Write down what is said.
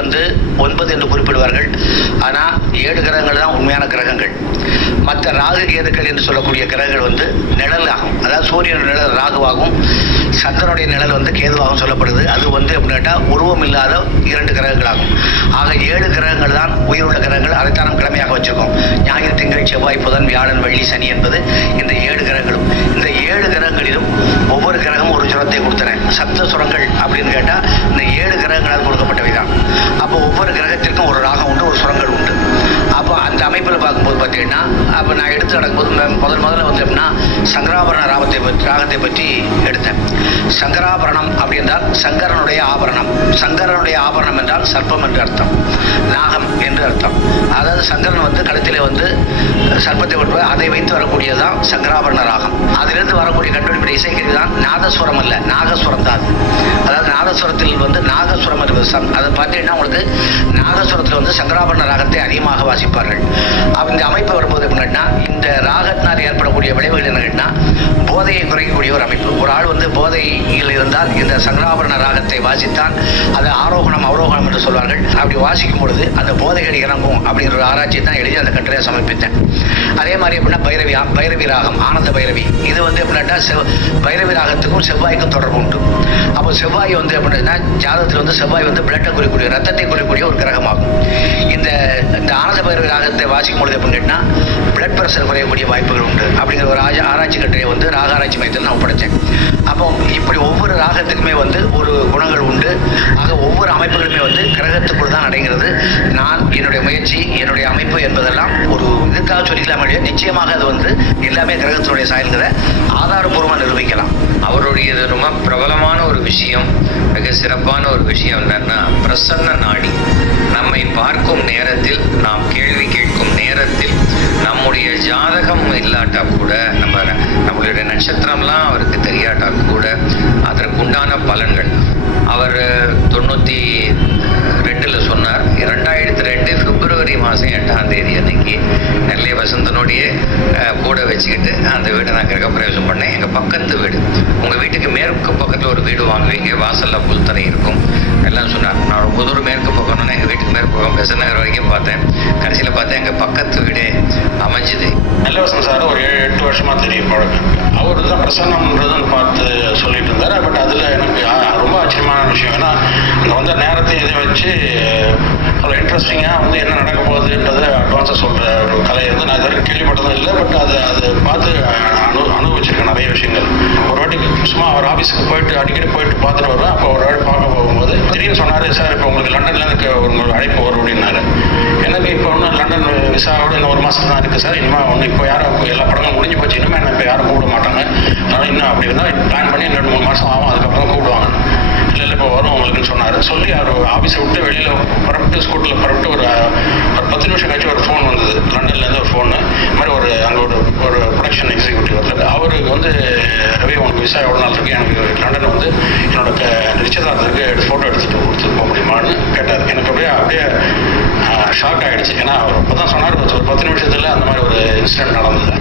வந்து ஒன்பது என்று குறிப்பிடுவார்கள். ஆனால் ஏழு கிரகங்கள் தான் உண்மையான கிரகங்கள். மற்ற ராகு கேதுக்கள் என்று சொல்லக்கூடிய கிரகங்கள் வந்து நிழல் ஆகும் அதாவது சூரியனுடைய நிழல் ராகுவாகும். சந்திரனுடைய நிழல் வந்து கேதுவாகவும் சொல்லப்படுது. அது வந்து எப்படின்னு கேட்டால் உருவம் இல்லாத இரண்டு கிரகங்களாகும். ஆக ஏழு கிரகங்கள் தான் உயிருள்ள கிரகங்கள். அதைத்தான் நம்ம கிழமையாக வச்சுருக்கோம். ஞாயிறு திங்கள் செவ்வாய் புதன் வியாழன் வெள்ளி சனி என்பது இந்த ஏழு கிரகங்களும் எடுத்து நடக்கும்போது முதல் முதல்ல வந்து எப்படின்னா சங்கராபரண ராகத்தை பற்றி ராகத்தை பற்றி எடுத்தேன். சங்கராபரணம் அப்படி என்றால் சங்கரனுடைய ஆபரணம். சங்கரனுடைய ஆபரணம் என்றால் சர்ப்பம் என்று அர்த்தம். நாகம் என்று அர்த்தம். அதாவது சங்கரன் வந்து கழுத்திலே வந்து சர்ப்பத்தை விட்டு அதை வைத்து வரக்கூடியது தான் சங்கராபரண ராகம். அதிலிருந்து வரக்கூடிய கண்டுபிடிப்பு இசைக்கருவி தான் நாதஸ்வரம் அல்ல. நாகஸ்வரம் தான் அது. அதாவது நாதஸ்வரத்தில் வந்து நாகஸ்வரம் என்பது சம் அதை பார்த்தீங்கன்னா உங்களுக்கு நாதஸ்வரத்தில் வந்து சங்கராபரண ராகத்தை அதிகமாக வாசிப்பார்கள். அப்ப இந்த அமைப்பு வரும்போது எப்படின்னா இந்த ராகத்தினால் ஏற்படக்கூடிய விளைவுகள் என்னன்னா போதையை குறைக்கக்கூடிய ஒரு அமைப்பு. ஒரு ஆள் வந்து போதையில் இருந்தால் இந்த சங்கராபரண ராகத்தை வாசித்தான் அது ஆரோகணம் அவரோகணம் என்று சொல்வார்கள். அப்படி வாசிக்கும் பொழுது அந்த போதைகள் இறங்கும் அப்படிங்கிற ஒரு ஆராய்ச்சி தான் எழுதி அந்த கட்டுரையை சமர்ப்பித்தேன். அதே மாதிரி எப்படின்னா பைரவி பைரவி ராகம் ஆனந்த பைரவி. இது வந்து எப்படின்னா செவ் பைரவி ராகத்துக்கும் செவ்வாய்க்கும் தொடர்பு உண்டு. அப்போ செவ்வாய் வந்து அப்படின்னா ஜாதகத்தில் வந்து செவ்வாய் வந்து பிளட்டை குறிக்கக்கூடிய ரத்தத்தை குறிக்கக்கூடிய ஒரு கிரகமாகும். இந்த இந்த ஆனந்த பைரவி ராகத்தை வாசிக்கும் பொழுது எப்படின்னு கேட்டால் பிளட் ப்ரெஷர் குறையக்கூடிய வாய்ப்புகள் உண்டு. அப்படிங்கிற ஒரு ஆஜா- ஆராய்ச்சி கட்டுரையை வந்து ராக ஆராய்ச்சி மையத்தில் நான் ஒப்படைச்சேன். அப்போ இப்படி ஒவ்வொரு ராகத்துக்குமே வந்து ஒரு குணங்கள் உண்டு. ஆக ஒவ்வொரு அமைப்புகளுமே வந்து கிரகத்துக்குள் தான் அடைகிறது நான் என்னுடைய முயற்சி என்னுடைய அமைப்பு என்பதெல்லாம் ஒரு இதுக்காக சொல்லிக்கலாம் நிச்சயமாக அது வந்து எல்லாமே கிரகத்தினுடைய சாயல்களை ஆதாரபூர்வமாக நிரூபிக்கலாம். அவருடைய ரொம்ப பிரபலமான விஷயம் மிக சிறப்பான ஒரு விஷயம் என்னன்னா பிரசன்ன நாடி. நம்மை பார்க்கும் நேரத்தில் நாம் கேள்வி கேட்கும் நேரத்தில் நம்முடைய ஜாதகம் இல்லாட்டா கூட நம்ம நம்மளுடைய நட்சத்திரம்லாம் அவருக்கு தெரியாட்டா கூட அதற்குண்டான பலன்கள். அவர் தொண்ணூற்றி ரெண்டில் சொன்னார் இரண்டாயிரத்தி ரெண்டு பிப்ரவரி மாதம் எட்டாம் தேதி அன்னைக்கு நெல்லை வசந்தனுடைய கூட வச்சுக்கிட்டு அந்த வீடை நான் கிரகப்பிரவேசம் பண்ணேன். எங்கள் பக்கத்து வீடு. பக்கத்தில் ஒரு வீடு வாங்குவீங்க வாசலில் புல்தரை இருக்கும். எல்லாம் சொன்னார் நான் ரொம்ப தூரம் மேற்கு போகணும்னு எங்கள் வீட்டுக்கு மேற்கு பக்கம் பெசன் நகர் வரைக்கும் பார்த்தேன். கடைசியில் பார்த்தேன் எங்கள் பக்கத்து வீடே அமைஞ்சுது. நல்லவசன் சார். ஒரு ஏழு எட்டு வருஷமாக தெரியும் பழக்கம் அவர் தான் பிரசன்னம்ன்றதுன்னு பார்த்து சொல்லிட்டு இருந்தார். பட் அதில் எனக்கு ரொம்ப ஆச்சரியமான விஷயம். ஏன்னா அங்கே வந்து நேரத்தை இதை வச்சு அவ்வளோ இன்ட்ரெஸ்டிங்காக வந்து என்ன நடக்க போகுதுன்றதை அட்வான்ஸாக சொல்கிற ஒரு கலை வந்து நான் இது வரைக்கும் கேள்விப்பட்டதும் இல்லை பட் அது அது பார்த்து அனு அனுபவிச்சிருக்கேன் நிறைய விஷயங்கள் ஒரு வாட்டி சும்மா அவர் ஆஃபீஸுக்கு போயிட்டு அடிக்கடி போயிட்டு பார்த்துட்டு வருவேன் அப்போ ஒரு வாட்டி பார்க்க போகும்போது திடீர்னு சொன்னார் சார் இப்போ உங்களுக்கு லண்டனில் எனக்கு ஒரு அழைப்பு வரும் அப்படின்னாரு. எனக்கு இப்போ ஒன்றும் லண்டன் விசாவோட இன்னும் ஒரு மாதம் தான் இருக்குது சார். இனிமேல் ஒன்று இப்போ யாரும் எல்லா படங்களும் முடிஞ்சு போச்சு. இனிமேல் என்ன இப்போ யாரும் கூப்பிட மாட்டாங்க. அதனால் இன்னும் அப்படி இருந்தால் பிளான் பண்ணி ரெண்டு மூணு மாதம் ஆகும். அதுக்கப்புறம் கூப்பிடுவாங்க. இல்லை இல்லை இப்போ வரும் உங்களுக்குன்னு சொன்னார். சொல்லி அவர் ஆஃபீஸை விட்டு வெளியில் புறப்பட்டு ஸ்கூட்டில் புறப்பட்டு ஒரு ஒரு பத்து நிமிஷம் கழிச்சு ஒரு ஃபோன் வந்தது லண்டன்லேருந்து ஒரு ஃபோனு இந்த மாதிரி ஒரு அங்கே ஒரு ஒரு ப்ரொடக்ஷன் எக்ஸிக்யூட்டிவ் வரல அவருக்கு வந்து ரவி உனக்கு விசா எவ்வளோ நாள் இருக்கு எனக்கு லண்டன் வந்து என்னோட நிச்சயதார்த்தத்துக்கு ஃபோட்டோ எடுத்துகிட்டு கொடுத்துட்டு போக முடியுமான்னு கேட்டார். எனக்கு அப்படியே அப்படியே ஷாக் ஆகிடுச்சு ஏன்னா அவர் அப்போ தான் சொன்னார் ஒரு பத்து நிமிஷத்தில் அந்த மாதிரி ஒரு இன்சிடென்ட் நடந்தது.